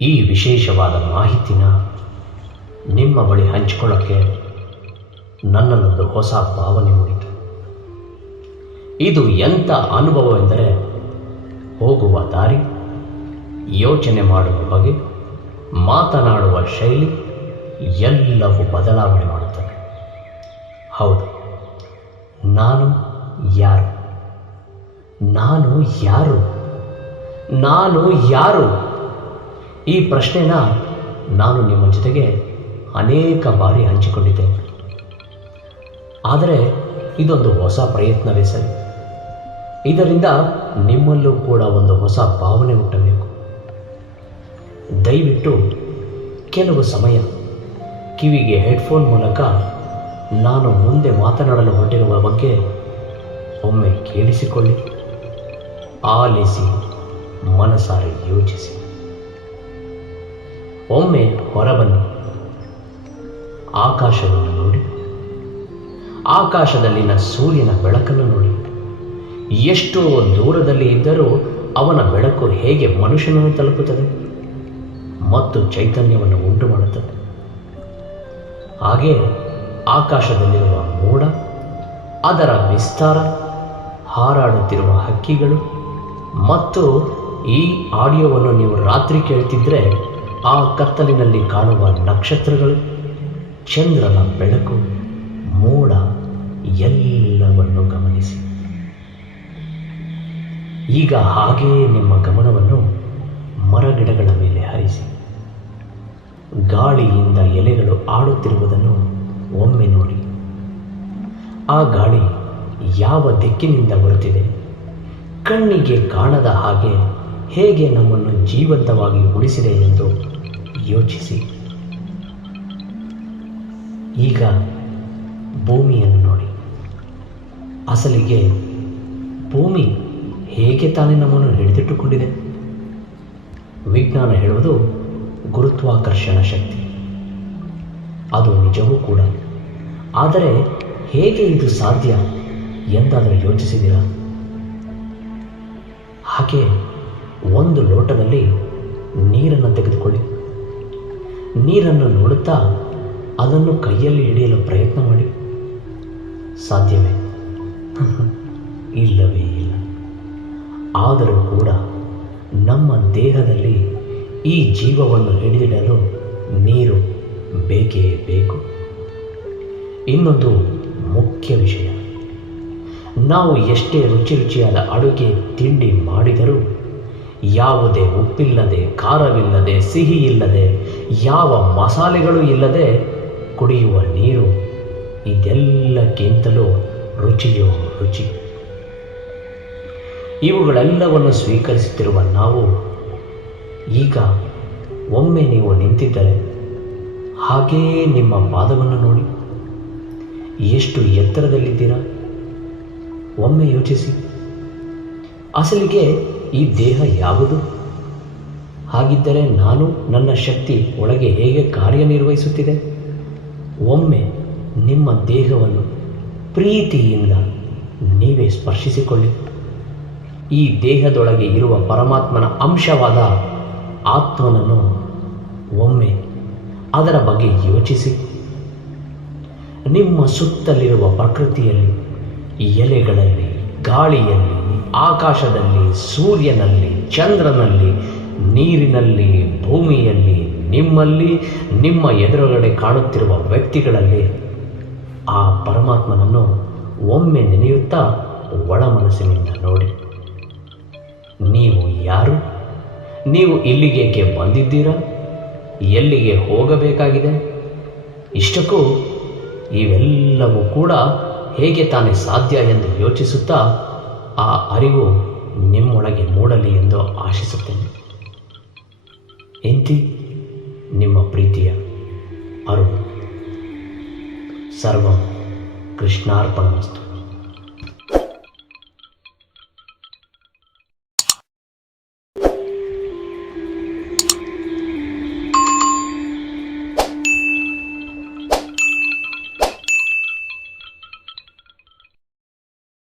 ಈ ವಿಶೇಷವಾದ ಮಾಹಿತಿನ ನಿಮ್ಮ ಬಳಿ ಹಂಚಿಕೊಳ್ಳೋಕ್ಕೆ ನನ್ನಲ್ಲೊಂದು ಹೊಸ ಭಾವನೆ ಮೂಡಿತು. ಇದು ಎಂಥ ಅನುಭವವೆಂದರೆ, ಹೋಗುವ ದಾರಿ, ಯೋಚನೆ ಮಾಡುವ ಬಗೆ, ಮಾತನಾಡುವ ಶೈಲಿ ಎಲ್ಲವೂ ಬದಲಾವಣೆ ಮಾಡುತ್ತವೆ. ಹೌದು, ನಾನು ಯಾರು ನಾನು ಯಾರು ನಾನು ಯಾರು ಈ ಪ್ರಶ್ನೆನ ನಾನು ನಿಮ್ಮ ಜೊತೆಗೆ ಅನೇಕ ಬಾರಿ ಹಂಚಿಕೊಂಡಿದ್ದೇನೆ. ಆದರೆ ಇದೊಂದು ಹೊಸ ಪ್ರಯತ್ನವೇ ಸರಿ. ಇದರಿಂದ ನಿಮ್ಮಲ್ಲೂ ಕೂಡ ಒಂದು ಹೊಸ ಭಾವನೆ ಹುಟ್ಟಬೇಕು. ದಯವಿಟ್ಟು ಕೆಲವು ಸಮಯ ಕಿವಿಗೆ ಹೆಡ್ಫೋನ್ ಮೂಲಕ ನಾನು ಮುಂದೆ ಮಾತನಾಡಲು ಹೊರಟಿರುವ ಬಗ್ಗೆ ಒಮ್ಮೆ ಕೇಳಿಸಿಕೊಳ್ಳಿ, ಆಲಿಸಿ, ಮನಸಾರೆ ಯೋಚಿಸಿ. ಒಮ್ಮೆ ಹೊರಬನ್ನಿ, ಆಕಾಶವನ್ನು ನೋಡಿ, ಆಕಾಶದಲ್ಲಿನ ಸೂರ್ಯನ ಬೆಳಕನ್ನು ನೋಡಿ. ಎಷ್ಟೋ ದೂರದಲ್ಲಿ ಇದ್ದರೂ ಅವನ ಬೆಳಕು ಹೇಗೆ ಮನುಷ್ಯನನ್ನು ತಲುಪುತ್ತದೆ ಮತ್ತು ಚೈತನ್ಯವನ್ನು ಉಂಟು ಮಾಡುತ್ತದೆ. ಹಾಗೆ ಆಕಾಶದಲ್ಲಿರುವ ಮೋಡ, ಅದರ ವಿಸ್ತಾರ, ಹಾರಾಡುತ್ತಿರುವ ಹಕ್ಕಿಗಳು ಮತ್ತು ಈ ಆಡಿಯೋವನ್ನು ನೀವು ರಾತ್ರಿ ಕೇಳ್ತಿದ್ರೆ ಆ ಕತ್ತಲಿನಲ್ಲಿ ಕಾಣುವ ನಕ್ಷತ್ರಗಳು, ಚಂದ್ರನ ಬೆಳಕು, ಮೋಡ ಎಲ್ಲವನ್ನು ಗಮನಿಸಿ. ಈಗ ಹಾಗೆಯೇ ನಿಮ್ಮ ಗಮನವನ್ನು ಮರಗಿಡಗಳ ಮೇಲೆ ಹರಿಸಿ. ಗಾಳಿಯಿಂದ ಎಲೆಗಳು ಆಡುತ್ತಿರುವುದನ್ನು ಒಮ್ಮೆ ನೋಡಿ. ಆ ಗಾಳಿ ಯಾವ ದಿಕ್ಕಿನಿಂದ ಬರುತ್ತಿದೆ, ಕಣ್ಣಿಗೆ ಕಾಣದ ಹಾಗೆ ಹೇಗೆ ನಮ್ಮನ್ನು ಜೀವಂತವಾಗಿ ಉಳಿಸಿದೆ ಎಂದು ಯೋಚಿಸಿ. ಈಗ ಭೂಮಿಯನ್ನು ನೋಡಿ. ಅಸಲಿಗೆ ಭೂಮಿ ಹೇಗೆ ತಾನೇ ನಮ್ಮನ್ನು ಹಿಡಿದಿಟ್ಟುಕೊಂಡಿದೆ? ವಿಜ್ಞಾನ ಹೇಳುವುದು ಗುರುತ್ವಾಕರ್ಷಣ ಶಕ್ತಿ. ಅದು ನಿಜವೂ ಕೂಡ. ಆದರೆ ಹೇಗೆ ಇದು ಸಾಧ್ಯ ಎಂದಾದರೂ ಯೋಚಿಸಿದ್ದೀರಾ? ಹಾಗೆ ಒಂದು ಲೋಟದಲ್ಲಿ ನೀರನ್ನು ತೆಗೆದುಕೊಳ್ಳಿ. ನೀರನ್ನು ನೋಡುತ್ತಾ ಅದನ್ನು ಕೈಯಲ್ಲಿ ಹಿಡಿಯಲು ಪ್ರಯತ್ನ ಮಾಡಿ. ಸಾಧ್ಯವೇ? ಇಲ್ಲವೇ ಇಲ್ಲ. ಆದರೂ ಕೂಡ ನಮ್ಮ ದೇಹದಲ್ಲಿ ಈ ಜೀವವನ್ನು ಹಿಡಿದಿಡಲು ನೀರು ಬೇಕೇ ಬೇಕು. ಇನ್ನೊಂದು ಮುಖ್ಯ ವಿಷಯ, ನಾವು ಎಷ್ಟೇ ರುಚಿಯಾದ ಅಡುಗೆ ತಿಂಡಿ ಮಾಡಿದರೂ ಯಾವುದೇ ಉಪ್ಪಿಲ್ಲದೆ, ಖಾರವಿಲ್ಲದೆ, ಸಿಹಿ ಇಲ್ಲದೆ, ಯಾವ ಮಸಾಲೆಗಳು ಇಲ್ಲದೆ ಕುಡಿಯುವ ನೀರು ಇದೆಲ್ಲಕ್ಕಿಂತಲೂ ರುಚಿಯೋ ರುಚಿ. ಇವುಗಳೆಲ್ಲವನ್ನು ಸ್ವೀಕರಿಸುತ್ತಿರುವ ನಾವು ಈಗ ಒಮ್ಮೆ ನೀವು ನಿಂತಿದ್ದರೆ ಹಾಗೆಯೇ ನಿಮ್ಮ ಪಾದವನ್ನು ನೋಡಿ. ಎಷ್ಟು ಎತ್ತರದಲ್ಲಿದ್ದೀರಾ ಒಮ್ಮೆ ಯೋಚಿಸಿ. ಅಸಲಿಗೆ ಈ ದೇಹ ಯಾವುದು? ಹಾಗಿದ್ದರೆ ನಾನು, ನನ್ನ ಶಕ್ತಿ ಒಳಗೆ ಹೇಗೆ ಕಾರ್ಯನಿರ್ವಹಿಸುತ್ತಿದೆ? ಒಮ್ಮೆ ನಿಮ್ಮ ದೇಹವನ್ನು ಪ್ರೀತಿಯಿಂದ ನೀವೇ ಸ್ಪರ್ಶಿಸಿಕೊಳ್ಳಿ. ಈ ದೇಹದೊಳಗೆ ಇರುವ ಪರಮಾತ್ಮನ ಅಂಶವಾದ ಆತ್ಮನನ್ನು ಒಮ್ಮೆ ಅದರ ಬಗ್ಗೆ ಯೋಚಿಸಿ. ನಿಮ್ಮ ಸುತ್ತಲಿರುವ ಪ್ರಕೃತಿಯಲ್ಲಿ, ಎಲೆಗಳಲ್ಲಿ, ಗಾಳಿಯಲ್ಲಿ, ಆಕಾಶದಲ್ಲಿ, ಸೂರ್ಯನಲ್ಲಿ, ಚಂದ್ರನಲ್ಲಿ, ನೀರಿನಲ್ಲಿ, ಭೂಮಿಯಲ್ಲಿ, ನಿಮ್ಮಲ್ಲಿ, ನಿಮ್ಮ ಎದುರುಗಡೆ ಕಾಣುತ್ತಿರುವ ವ್ಯಕ್ತಿಗಳಲ್ಲಿ ಆ ಪರಮಾತ್ಮನನ್ನು ಒಮ್ಮೆ ನೆನೆಯುತ್ತಾ ಒಳ ಮನಸ್ಸಿನಿಂದ ನೋಡಿ. ನೀವು ಯಾರು? ನೀವು ಇಲ್ಲಿಗೇಕೆ ಬಂದಿದ್ದೀರಾ? ಎಲ್ಲಿಗೆ ಹೋಗಬೇಕಾಗಿದೆ? ಇಷ್ಟಕ್ಕೂ ಇವೆಲ್ಲವೂ ಕೂಡ ಹೇಗೆ ತಾನೇ ಸಾಧ್ಯ ಎಂದು ಯೋಚಿಸುತ್ತಾ ಆ ಅರಿವು ನಿಮ್ಮೊಳಗೆ ಮೂಡಲಿ ಎಂದು ಆಶಿಸುತ್ತೇನೆ. ಇಂತಿ ನಿಮ್ಮ ಪ್ರೀತಿಯ ಅರುಣ್. ಸರ್ವಂ ಕೃಷ್ಣಾರ್ಪಣಮಸ್ತು.